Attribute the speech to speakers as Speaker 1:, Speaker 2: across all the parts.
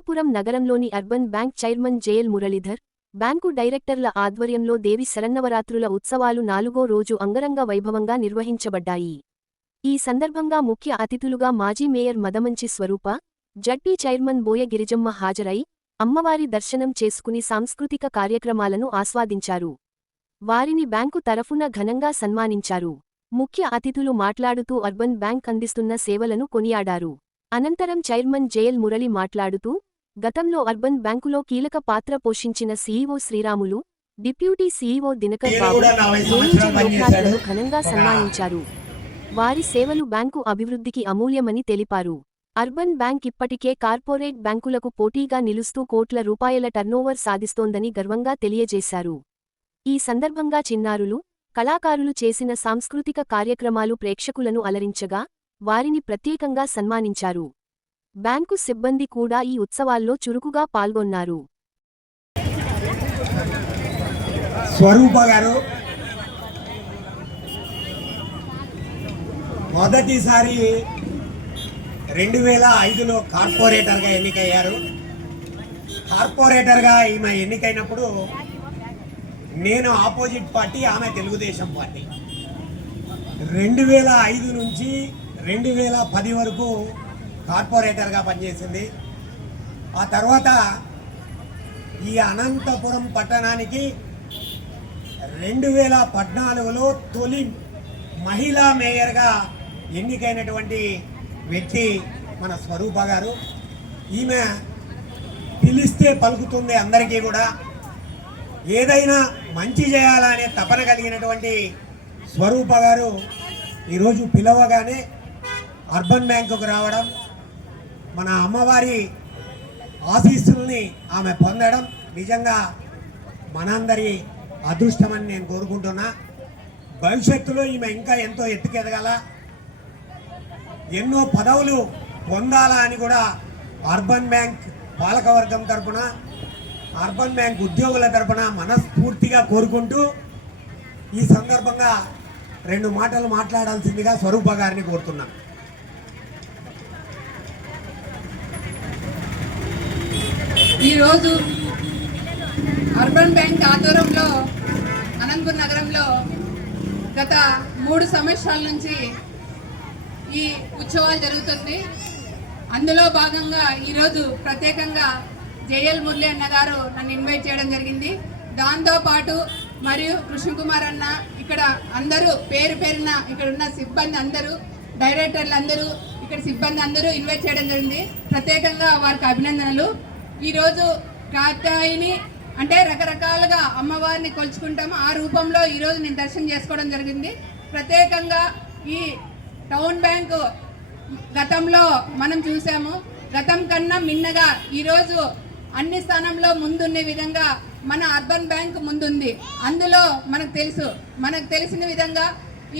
Speaker 1: అనంతపురం నగరంలోని urban bank chairman JL Muralidhar bank డైరెక్టర్ల ఆధ్వర్యంలో దేవి శరన్నవరాత్రుల ఉత్సవాలు నాలుగో రోజు అంగరంగ వైభవంగా నిర్వహించబడ్డాయి. ఈ సందర్భంగా ముఖ్య అతిథులుగా మాజీ mayor Madamanchi Swaroopa ZP chairman Boya Girijamma హాజరై అమ్మవారి దర్శనం చేసుకుని సాంస్కృతిక కార్యక్రమాలను ఆస్వాదించారు. వారిని బ్యాంకు తరఫున ఘనంగా సన్మానించారు. ముఖ్య అతిథులు మాట్లాడుతూ అర్బన్ బ్యాంక్ అందిస్తున్న సేవలను కొనియాడారు. అనంతరం చైర్మన్ జేఎల్ మురళి మాట్లాడుతూ గతంలో అర్బన్ బ్యాంకులో కీలక పాత్ర పోషించిన CEO Sriramulu deputy CEO Dinakar Babu లోక్నాథ్లను. ఘనంగా సన్మానించారు. వారి సేవలు బ్యాంకు అభివృద్ధికి అమూల్యమని తెలిపారు. అర్బన్ బ్యాంక్ ఇప్పటికే కార్పొరేట్ బ్యాంకులకు పోటీగా నిలుస్తూ కోట్ల రూపాయల టర్నోవర్ సాధిస్తోందని గర్వంగా తెలియజేశారు. ఈ సందర్భంగా చిన్నారులు కళాకారులు చేసిన సాంస్కృతిక కార్యక్రమాలు ప్రేక్షకులను అలరించగా వారిని ప్రత్యేకంగా సన్మానించారు. బ్యాంకు సిబ్బంది కూడా ఈ ఉత్సవాల్లో చురుకుగా పాల్గొన్నారు.
Speaker 2: స్వరూప గారు మొదటిసారి రెండు వేల ఐదులో కార్పొరేటర్గా ఎన్నికయ్యారు. కార్పొరేటర్గా ఈమె ఎన్నికైనప్పుడు నేను ఆపోజిట్ పార్టీ ఆమె తెలుగుదేశం పార్టీ. రెండు వేల ఐదు నుంచి రెండు వేల పది వరకు కార్పొరేటర్గా పనిచేసింది. ఆ తర్వాత ఈ అనంతపురం పట్టణానికి రెండు వేల పద్నాలుగులో తొలి మహిళా మేయర్గా ఎన్నికైనటువంటి వ్యక్తి మన స్వరూప గారు. ఈమె పిలిస్తే పలుకుతుంది అందరికీ కూడా. ఏదైనా మంచి చేయాలనే తపన కలిగినటువంటి స్వరూప గారు ఈరోజు పిలవగానే అర్బన్ బ్యాంకుకు రావడం మన అమ్మవారి ఆశీస్సుల్ని ఆమె పొందడం నిజంగా మనందరి అదృష్టమని నేను కోరుకుంటున్నా. భవిష్యత్తులో ఈమె ఇంకా ఎంతో ఎత్తుకెదగల. ఎన్నో పదవులు పొందాలా అని కూడా అర్బన్ బ్యాంక్ పాలకవర్గం తరపున అర్బన్ బ్యాంక్ ఉద్యోగుల తరపున మనస్ఫూర్తిగా కోరుకుంటూ ఈ సందర్భంగా రెండు మాటలు మాట్లాడాల్సిందిగా స్వరూప గారిని కోరుతున్నాను.
Speaker 3: ఈరోజు అర్బన్ బ్యాంక్ ఆధ్వర్యంలో అనంతపూర్ నగరంలో గత మూడు సంవత్సరాల నుంచి ఈ ఉత్సవాలు జరుగుతుంది. అందులో భాగంగా ఈరోజు ప్రత్యేకంగా జేఎల్ మురళి అన్న గారు నన్ను ఇన్వైట్ చేయడం జరిగింది. దాంతోపాటు మరియు కృష్ణకుమార్ అన్న ఇక్కడ అందరూ పేరు పేరున ఇక్కడ ఉన్న సిబ్బంది అందరూ డైరెక్టర్లు అందరూ ఇక్కడ సిబ్బంది అందరూ ఇన్వైట్ చేయడం జరిగింది. ప్రత్యేకంగా వారికి అభినందనలు. ఈరోజు కాత్యాయిని అంటే రకరకాలుగా అమ్మవారిని కొలుచుకుంటాము. ఆ రూపంలో ఈరోజు నేను దర్శనం చేసుకోవడం జరిగింది. ప్రత్యేకంగా ఈ టౌన్ బ్యాంకు గతంలో మనం చూసాము. గతం కన్నా మిన్నగా ఈరోజు అన్ని స్థానంలో ముందుండే విధంగా మన అర్బన్ బ్యాంక్ ముందుంది. అందులో మనకు తెలుసు. మనకు తెలిసిన విధంగా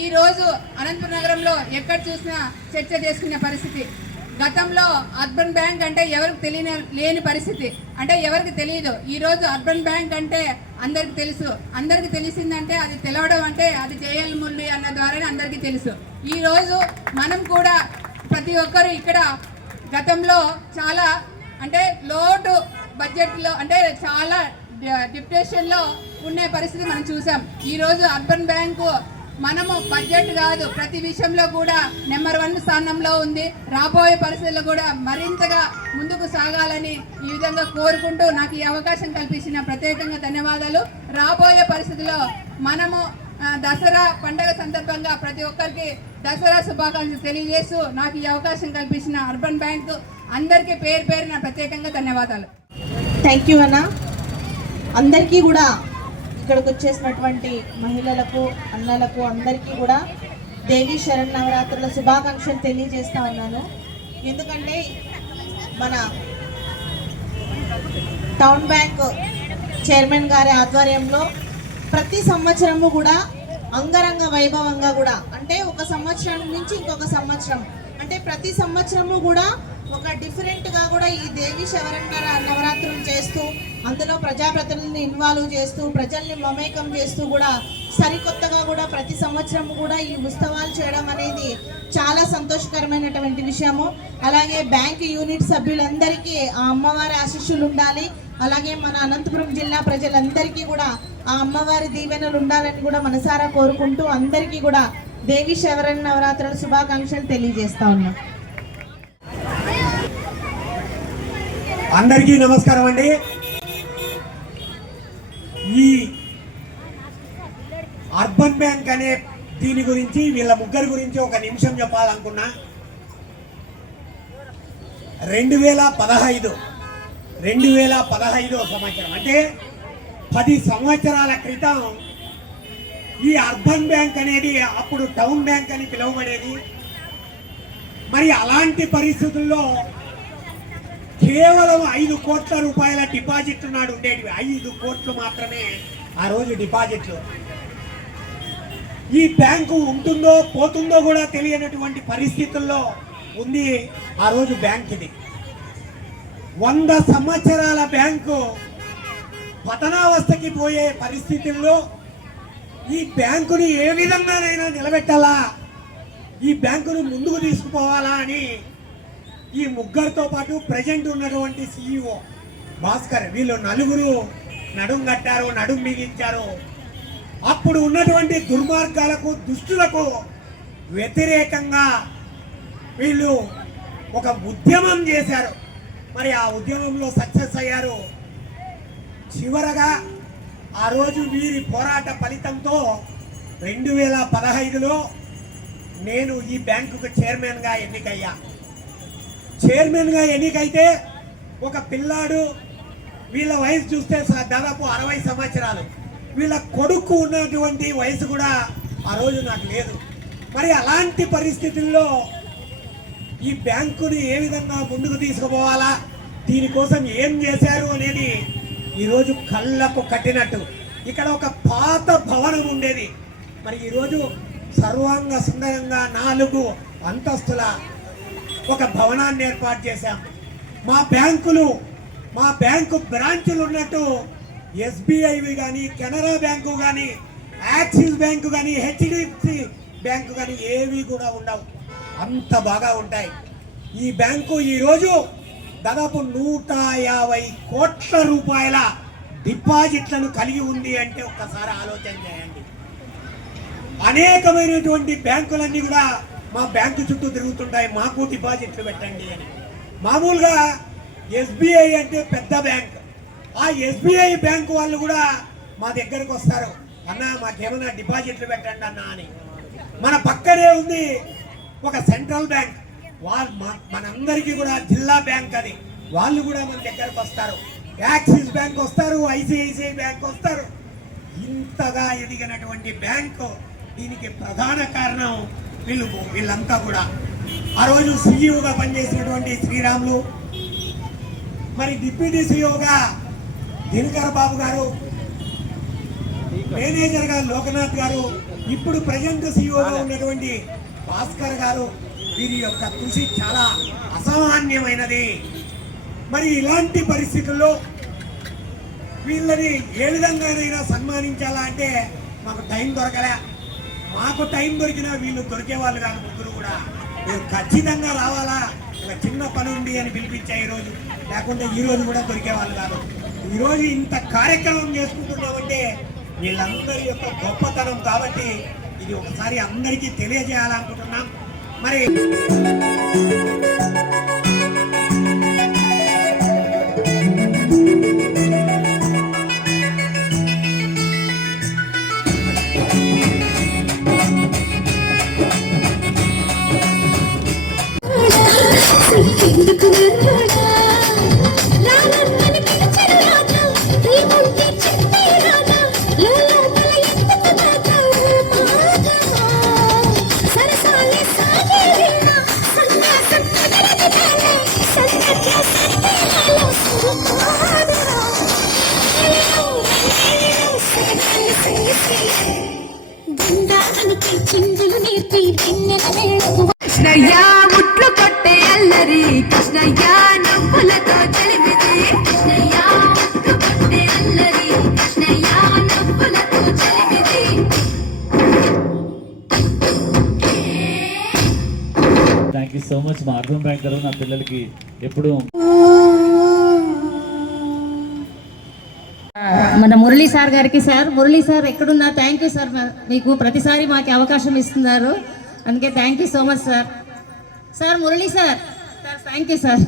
Speaker 3: ఈరోజు అనంతపురం నగరంలో ఎక్కడ చూసినా చర్చ చేసుకునే పరిస్థితి. గతంలో అర్బన్ బ్యాంక్ అంటే ఎవరికి తెలియని లేని పరిస్థితి. అంటే ఎవరికి తెలియదు. ఈరోజు అర్బన్ బ్యాంక్ అంటే అందరికి తెలుసు. అందరికి తెలిసిందంటే అది తెలవడం అంటే అది జేఎల్ మురళి అన్న ద్వారానే అందరికీ తెలుసు. ఈరోజు మనం కూడా ప్రతి ఒక్కరు ఇక్కడ గతంలో చాలా అంటే లోటు బడ్జెట్లో అంటే చాలా డిప్రెషన్లో ఉండే పరిస్థితి మనం చూసాం. ఈరోజు అర్బన్ బ్యాంకు మనము బడ్జెట్ కాదు. ప్రతి విషయంలో కూడా నెంబర్ వన్ స్థానంలో ఉంది. రాబోయే పరిస్థితుల్లో కూడా మరింతగా ముందుకు సాగాలని ఈ విధంగా కోరుకుంటూ నాకు ఈ అవకాశం కల్పించిన ప్రత్యేకంగా ధన్యవాదాలు. రాబోయే పరిస్థితుల్లో మనము దసరా పండగ సందర్భంగా ప్రతి ఒక్కరికి దసరా శుభాకాంక్షలు తెలియజేస్తూ నాకు ఈ అవకాశం కల్పించిన అర్బన్ బ్యాంక్ అందరికీ పేరు పేరున ప్రత్యేకంగా ధన్యవాదాలు.
Speaker 4: థ్యాంక్ యూ అన్న. అందరికీ కూడా ఇక్కడికి వచ్చేసినటువంటి మహిళలకు అన్నలకు అందరికీ కూడా దేవి శరణ్ నవరాత్రుల శుభాకాంక్షలు తెలియజేస్తా ఉన్నాను. ఎందుకంటే మన టౌన్ బ్యాంక్ చైర్మన్ గారి ఆధ్వర్యంలో ప్రతి సంవత్సరము కూడా అంగరంగ వైభవంగా కూడా అంటే ఒక సంవత్సరం నుంచి ఇంకొక సంవత్సరం అంటే ప్రతి సంవత్సరము కూడా ఒక డిఫరెంట్గా కూడా ఈ దేవి శవరణ నవరాత్రులు చేస్తూ అందులో ప్రజాప్రతినిధులను ఇన్వాల్వ్ చేస్తూ ప్రజల్ని మమేకం చేస్తూ కూడా సరికొత్తగా కూడా ప్రతి సంవత్సరం కూడా ఈ ఉత్సవాలు చేయడం అనేది చాలా సంతోషకరమైనటువంటి విషయము. అలాగే బ్యాంక్ యూనిట్ సభ్యులందరికీ ఆ అమ్మవారి ఆశీస్సులు ఉండాలి. అలాగే మన అనంతపురం జిల్లా ప్రజలందరికీ కూడా ఆ అమ్మవారి దీవెనలు ఉండాలని కూడా మనసారా కోరుకుంటూ అందరికీ కూడా దేవి శవరణ నవరాత్రుల శుభాకాంక్షలు తెలియజేస్తా ఉన్నాం.
Speaker 2: అందరికీ నమస్కారం అండి. ఈ అర్బన్ బ్యాంక్ అనే దీని గురించి వీళ్ళ ముగ్గురు గురించి ఒక నిమిషం చెప్పాలనుకున్నా. రెండు వేల పదహైదు రెండు వేల పదహైదో సంవత్సరం. అంటే పది సంవత్సరాల క్రితం ఈ అర్బన్ బ్యాంక్ అనేది అప్పుడు టౌన్ బ్యాంక్ అని పిలువబడేది. మరి అలాంటి పరిస్థితుల్లో కేవలం ఐదు కోట్ల రూపాయల డిపాజిట్లు నాడు ఉండేటివి. ఐదు కోట్లు మాత్రమే ఆ రోజు డిపాజిట్లు. ఈ బ్యాంకు ఉంటుందో పోతుందో కూడా తెలియనటువంటి పరిస్థితుల్లో ఉంది ఆ రోజు బ్యాంక్ ఇది. వంద సంవత్సరాల బ్యాంకు పతనావస్థకి పోయే పరిస్థితుల్లో ఈ బ్యాంకుని ఏ విధంగానైనా నిలబెట్టాలా? ఈ బ్యాంకును ముందుకు తీసుకుపోవాలా అని ఈ ముగ్గురితో పాటు ప్రజెంట్ ఉన్నటువంటి సిఇఓ భాస్కర్ వీళ్ళు నలుగురు నడుం కట్టారు నడుం మిగించారు. అప్పుడు ఉన్నటువంటి దుర్మార్గాలకు దుష్టులకు వ్యతిరేకంగా వీళ్ళు ఒక ఉద్యమం చేశారు. మరి ఆ ఉద్యమంలో సక్సెస్ అయ్యారు. చివరగా ఆ రోజు వీరి పోరాట ఫలితంతో రెండు వేల పదహైదులో నేను ఈ బ్యాంకుకు చైర్మన్గా ఎన్నికయ్యా. చైర్మన్గా ఎన్నికైతే ఒక పిల్లాడు వీళ్ళ వయసు చూస్తే దాదాపు అరవై సంవత్సరాలు. వీళ్ళ కొడుకు ఉన్నటువంటి వయసు కూడా ఆ రోజు నాకు లేదు. మరి అలాంటి పరిస్థితుల్లో ఈ బ్యాంకుని ఏ విధంగా ముందుకు తీసుకుపోవాలా? దీనికోసం ఏం చేశారు అనేది ఈరోజు కళ్ళకు కట్టినట్టు. ఇక్కడ ఒక పాత భవనం ఉండేది. మరి ఈరోజు సర్వాంగ సుందరంగా నాలుగు అంతస్తుల ఒక భవనాన్ని ఏర్పాటు చేశాం. మా బ్యాంకులు మా బ్యాంకు బ్రాంచులు ఉన్నట్టు ఎస్బీఐవి కానీ కెనరా బ్యాంకు కానీ యాక్సిస్ బ్యాంకు కానీ హెచ్డిఎఫ్సి బ్యాంకు కానీ ఏవి కూడా ఉండవు. అంత బాగా ఉంటాయి. ఈ బ్యాంకు ఈరోజు దాదాపు నూట యాభై కోట్ల రూపాయల డిపాజిట్లను కలిగి ఉంది అంటే ఒక్కసారి ఆలోచన చేయండి. అనేకమైనటువంటి బ్యాంకులన్నీ కూడా మా బ్యాంకు చుట్టూ తిరుగుతుంటాయి మాకు డిపాజిట్లు పెట్టండి అని. మామూలుగా ఎస్బీఐ అంటే పెద్ద బ్యాంక్. ఆ ఎస్బీఐ బ్యాంకు వాళ్ళు కూడా మా దగ్గరకు వస్తారు. అన్న మాకేమైనా డిపాజిట్లు పెట్టండి అన్న అని. మన పక్కనే ఉంది ఒక సెంట్రల్ బ్యాంక్. వాళ్ళు మనందరికీ కూడా జిల్లా బ్యాంక్ అది. వాళ్ళు కూడా మన దగ్గరకు వస్తారు. యాక్సిస్ బ్యాంక్ వస్తారు ఐసిఐసిఐ బ్యాంక్ వస్తారు. ఇంతగా ఎదిగినటువంటి బ్యాంకు దీనికి ప్రధాన కారణం వీళ్ళు వీళ్ళంతా కూడా. ఆ రోజు సీఈఓగా పనిచేసినటువంటి శ్రీరాములు మరి డిప్యూటీ సీఈఓగా దినకర్ బాబు గారు మేనేజర్గా లోకనాథ్ గారు ఇప్పుడు ప్రజెంట్ సీఈఓగా ఉన్నటువంటి భాస్కర్ గారు వీరి యొక్క కృషి చాలా అసామాన్యమైనది. మరి ఇలాంటి పరిస్థితుల్లో వీళ్ళని ఏ విధంగానైనా సన్మానించాలా అంటే మాకు టైం దొరకలే. మాకు టైం దొరికినా వీళ్ళు దొరికే వాళ్ళు కాదు ముగ్గురు కూడా. మీరు ఖచ్చితంగా రావాలా? ఇలా చిన్న పని ఉంది అని పిలిపించా ఈరోజు. లేకుంటే ఈరోజు కూడా దొరికే వాళ్ళు కాదు ఈరోజు ఇంత కార్యక్రమం చేసుకుంటున్నామంటే వీళ్ళందరి యొక్క గొప్పతనం కాబట్టి ఇది ఒకసారి అందరికీ తెలియజేయాలనుకుంటున్నాం. మరి
Speaker 5: మచ్ మా అర్బన్ బ్యాంక్ తరఫున నా పిల్లలకి ఎప్పుడు.
Speaker 6: మన మురళీ సార్ గారికి సార్. మురళీ సార్ ఎక్కడున్నా? థ్యాంక్ యూ సార్ మీకు ప్రతిసారి మాకు అవకాశం ఇస్తున్నారు. అందుకే thank you so much sir sir Murali sir. Sir thank you sir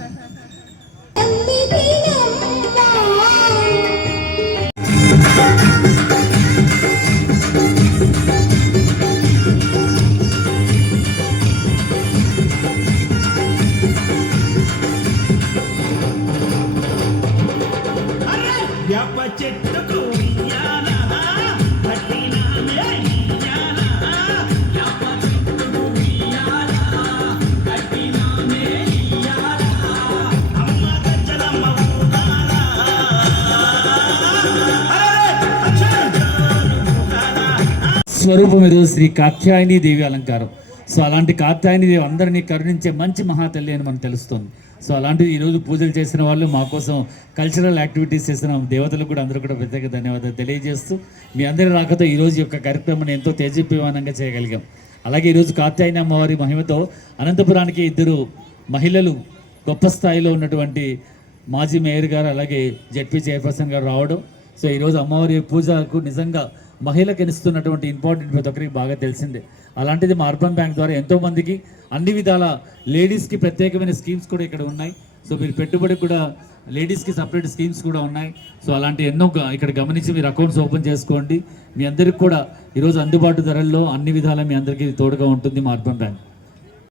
Speaker 5: స్వరూపం ఏదో శ్రీ కాత్యాయని దేవి అలంకారం. సో అలాంటి కాత్యాయని దేవి అందరినీ కరుణించే మంచి మహాతల్లి అని మనకు తెలుస్తుంది. సో అలాంటిది ఈరోజు పూజలు చేసిన వాళ్ళు మా కోసం కల్చరల్ యాక్టివిటీస్ చేసిన దేవతలకు కూడా అందరూ కూడా ప్రత్యేక ధన్యవాదాలు తెలియజేస్తూ మీ అందరి రాకతో ఈరోజు యొక్క కార్యక్రమాన్ని ఎంతో తేజీప్యమానంగా చేయగలిగాం. అలాగే ఈరోజు కాత్యాయని అమ్మవారి మహిమతో అనంతపురానికి ఇద్దరు మహిళలు గొప్ప స్థాయిలో ఉన్నటువంటి మాజీ మేయర్ గారు అలాగే జెడ్పీ చైర్పర్సన్ గారు రావడం. సో ఈరోజు అమ్మవారి పూజకు నిజంగా మహిళకు ఇస్తున్నటువంటి ఇంపార్టెంట్ ప్రతి ఒక్కరికి బాగా తెలిసిందే. అలాంటిది మా అర్బన్ బ్యాంక్ ద్వారా ఎంతోమందికి అన్ని విధాల లేడీస్కి ప్రత్యేకమైన స్కీమ్స్ కూడా ఇక్కడ ఉన్నాయి. సో మీరు పెట్టుబడి కూడా లేడీస్కి సపరేట్ స్కీమ్స్ కూడా ఉన్నాయి. సో అలాంటి ఎన్నో ఇక్కడ గమనించి మీరు అకౌంట్స్ ఓపెన్ చేసుకోండి. మీ అందరికి కూడా ఈరోజు అందుబాటు ధరల్లో అన్ని విధాల మీ అందరికీ తోడుగా ఉంటుంది మా అర్బన్ బ్యాంక్.